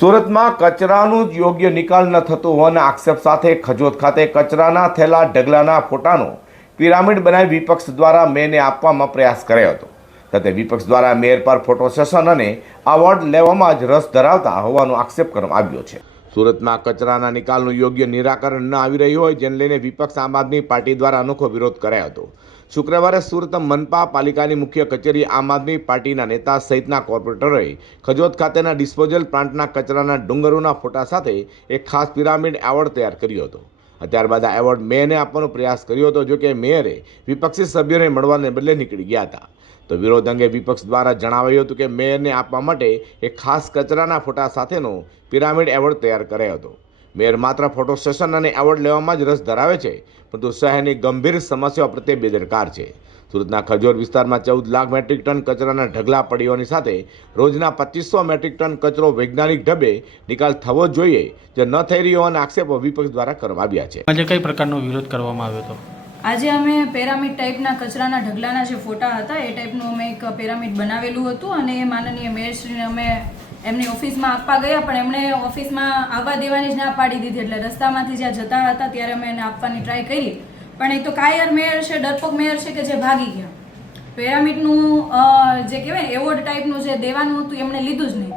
સુરતમાં કચરાનું જ યોગ્ય નિકાલ ન થતો હોવાના આક્ષેપ સાથે ખજોદ ખાતે કચરાના થેલા ઢગલાના ફોટાનો પિરામિડ બનાવી વિપક્ષ દ્વારા મેયરને આપવામાં પ્રયાસ કર્યો હતો. તથા વિપક્ષ દ્વારા મેયર પર ફોટો સેશન અને એવોર્ડ લેવામાં જ રસ ધરાવતા હોવાનો આક્ષેપ કરવામાં આવ્યો છે. સુરતમાં કચરાના નિકાલનું યોગ્ય નિરાકરણ ન આવી રહ્યું હોય જેને લઈને વિપક્ષ આમ આદમી પાર્ટી દ્વારા અનોખો વિરોધ કરાયો હતો. શુક્રવારે સુરત મનપા પાલિકાની મુખ્ય કચેરી આમ આદમી પાર્ટીના નેતા સહિતના કોર્પોરેટરોએ ખજોદ ખાતેના ડિસ્પોઝલ પ્લાન્ટના કચરાના ડુંગરોના ફોટા સાથે એક ખાસ પિરામિડ એવોર્ડ તૈયાર કર્યો હતો. ત્યારબાદ આ એવોર્ડ મેયરને આપવાનો પ્રયાસ કર્યો હતો, જોકે મેયરે વિપક્ષી સભ્યોને મળવાને બદલે નીકળી ગયા હતા. તો વિરોધ અંગે વિપક્ષ દ્વારા જણાવાયું હતું કે મેયરને આપવા માટે એક ખાસ કચરાના ફોટા સાથેનો પિરામિડ એવોર્ડ તૈયાર કરાયો હતો. મેયર માત્ર ફોટો સેશન અને એવોર્ડ લેવામાં જ રસ ધરાવે છે, પરંતુ શહેરની ગંભીર સમસ્યાઓ પ્રત્યે બેદરકાર છે. સુરતના ખજોર વિસ્તારમાં 14 લાખ મેટ્રિક ટન કચરાના ઢગલા પડ્યોની સાથે રોજના 2500 મેટ્રિક ટન કચરો વૈજ્ઞાનિક ઢબે નિકાલ થવો જોઈએ, જે ન થઈ રહ્યો હોવાના આક્ષેપો વિપક્ષ દ્વારા કરવામાં આવ્યા છે. આજે કઈ પ્રકારનો વિરોધ કરવામાં આવ્યો હતો? આજે અમે પિરામિડ ટાઈપના કચરાના ઢગલાના જે ફોટા હતા એ ટાઈપનું અમે એક પિરામિડ બનાવેલું હતું અને એ માનનીય મેયરશ્રીને અમે એમની ઓફિસમાં આપવા ગયા, પણ એમણે ઓફિસમાં આવવા દેવાની જ ના પાડી દીધી. એટલે રસ્તામાંથી જ્યાં જતા હતા ત્યારે અમે એને આપવાની ટ્રાય કરી, પણ એ તો કાયર મેયર છે, ડરપોક મેયર છે કે જે ભાગી ગયા. પિરામિડનું જે કહેવાય ને એવોર્ડ ટાઈપનું જે દેવાનું હતું એમણે લીધું જ નહીં.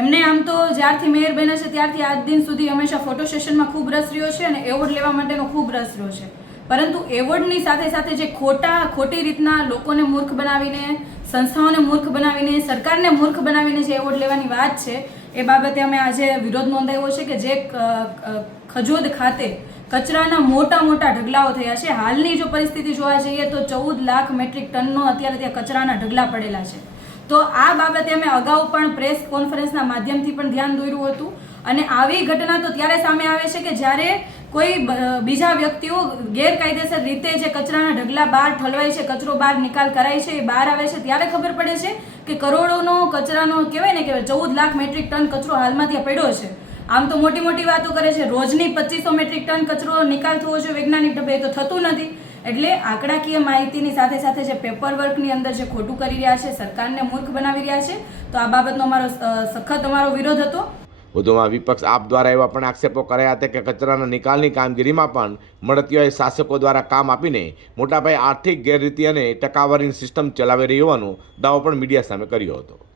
એમને આમ તો જ્યારથી મેયર બન્યા છે ત્યારથી આજ દિન સુધી હંમેશા ફોટો સેશનમાં ખૂબ રસ રહ્યો છે અને એવોર્ડ લેવા માટેનો ખૂબ રસ રહ્યો છે. પરંતુ એવોર્ડની સાથે સાથે જે ખોટી રીતના લોકોને મૂર્ખ બનાવીને, સંસ્થાઓને મૂર્ખ બનાવીને, સરકારને મૂર્ખ બનાવીને જે એવોર્ડ લેવાની વાત છે એ બાબતે અમે આજે વિરોધ નોંધાવ્યો છે કે જે ખજોદ ખાતે કચરાના મોટા મોટા ઢગલાઓ થયા છે. હાલની જો પરિસ્થિતિ જોવા જઈએ તો 14 લાખ મેટ્રિક ટનનો અત્યારે ત્યાં કચરાના ઢગલા પડેલા છે. તો આ બાબતે અમે અગાઉ પણ પ્રેસ કોન્ફરન્સના માધ્યમથી પણ ધ્યાન દોર્યું હતું અને આવી ઘટના તો ત્યારે સામે આવે છે કે જ્યારે કોઈ બીજા વ્યક્તિઓ ગેરકાયદેસર રીતે જે કચરાના ઢગલા બહાર ઠલવાય છે, કચરો બહાર નિકાલ કરાય છે, એ બહાર આવે છે ત્યારે ખબર પડે છે કે કરોડોનો કચરાનો કહેવાય ને કે 14 લાખ મેટ્રિક ટન કચરો હાલમાં ત્યાં પડ્યો છે. આમ તો મોટી મોટી વાતો કરે છે, રોજની 2500 મેટ્રિક ટન કચરો નિકાલ થવો જોઈએ વૈજ્ઞાનિક ઢબે, તો થતું નથી. એટલે આંકડાકીય માહિતીની સાથે સાથે જે પેપર વર્કની અંદર જે ખોટું કરી રહ્યા છે, સરકારને મૂર્ખ બનાવી રહ્યા છે, તો આ બાબતનો અમારો સખત વિરોધ હતો. વધુમાં વિપક્ષ આપ દ્વારા એવા પણ આક્ષેપો કર્યા હતા કે કચરાના નિકાલની કામગીરીમાં પણ મળતીઓએ શાસકો દ્વારા કામ આપીને મોટાપાયે આર્થિક ગેરરીતિ અને ટકાવારીની સિસ્ટમ ચલાવી રહી હોવાનો દાવો પણ મીડિયા સામે કર્યો હતો.